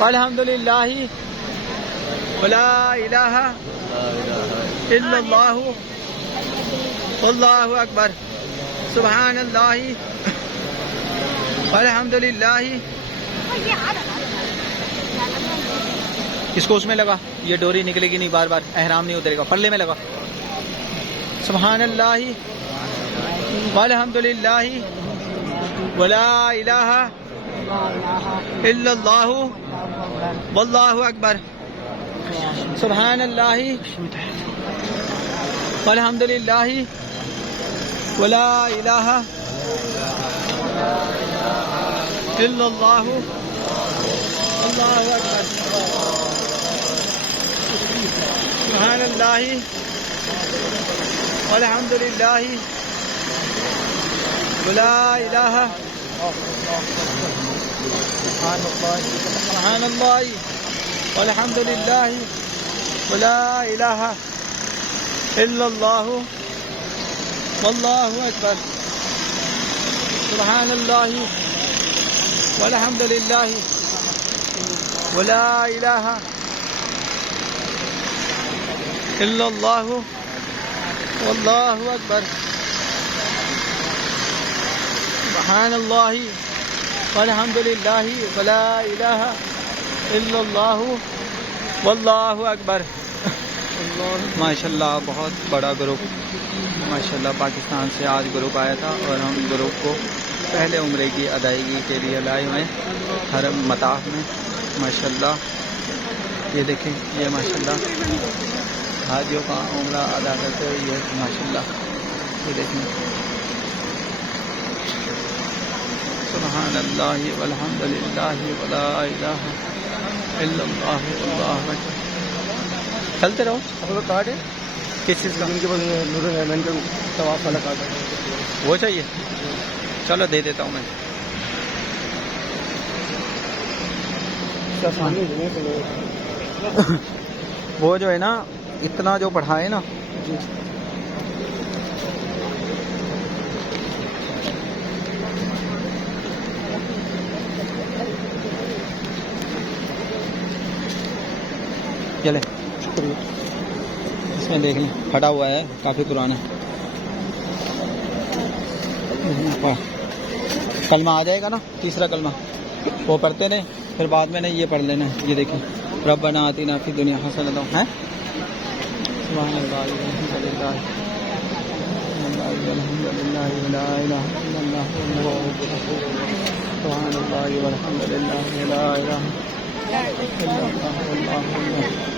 والحمد للہ ولا الہ الا اللہ واللہ اکبر سبحان اللہ والحمد للہ. اس کو اس میں لگا, یہ ڈوری نکلے گی نہیں, بار بار احرام نہیں اترے گا, پلے میں لگا. سبحان اللہ والحمد للہ ولا الہ الا اللہ واللہ اکبر سبحان اللہ والحمد للہ ولا الہ الا اللہ واللہ اکبر سبحان اللہ والحمد للہ ولا الہ سبحان اللہ والحمد للہ ولا الہ الا اللہ واللہ اکبر سبحان اللہ والحمد للہ ولا الہ الا اللہ واللہ اکبر سبحان اللہ والحمد للہ ولا الہ الا اللہ واللہ اکبر. ماشاءاللہ بہت بڑا گروپ, ماشاءاللہ پاکستان سے آج گروپ آیا تھا اور ہم گروپ کو پہلے عمرے کی ادائیگی کے لیے لائے ہوئے حرم مطاف میں. ماشاءاللہ یہ دیکھیں, یہ ماشاءاللہ حاجیوں کا عمرہ ادا کرتے ہوئے یہ ماشاءاللہ یہ دیکھیں. سبحان اللہ والحمد للہ ولا الہ الا اللہ واللہ اکبر. چلتے رہو. آپ لوگ کارڈ ہے کس چیز کا؟ ان کے پاس نور الرحمن کا طواف والا کارڈ ہے, وہ چاہیے. چلو دے دیتا ہوں میں. وہ جو ہے نا اتنا جو پڑھائے نا, چلے شکریہ. اس میں دیکھ لیں پھٹا ہوا ہے, کافی پرانا ہے. کلمہ آ جائے گا نا, تیسرا کلمہ وہ پڑھتے رہے, پھر بعد میں نے یہ پڑھ لینا ہے. یہ دیکھیں ربنا آتنا فی الدنیا حسنۃ ہے. سبحان اللہ والحمد للہ والحمد للہ ولا الہ الا اللہ سبحان اللہ والحمد للہ ولا الہ الا اللہ واللہ اکبر.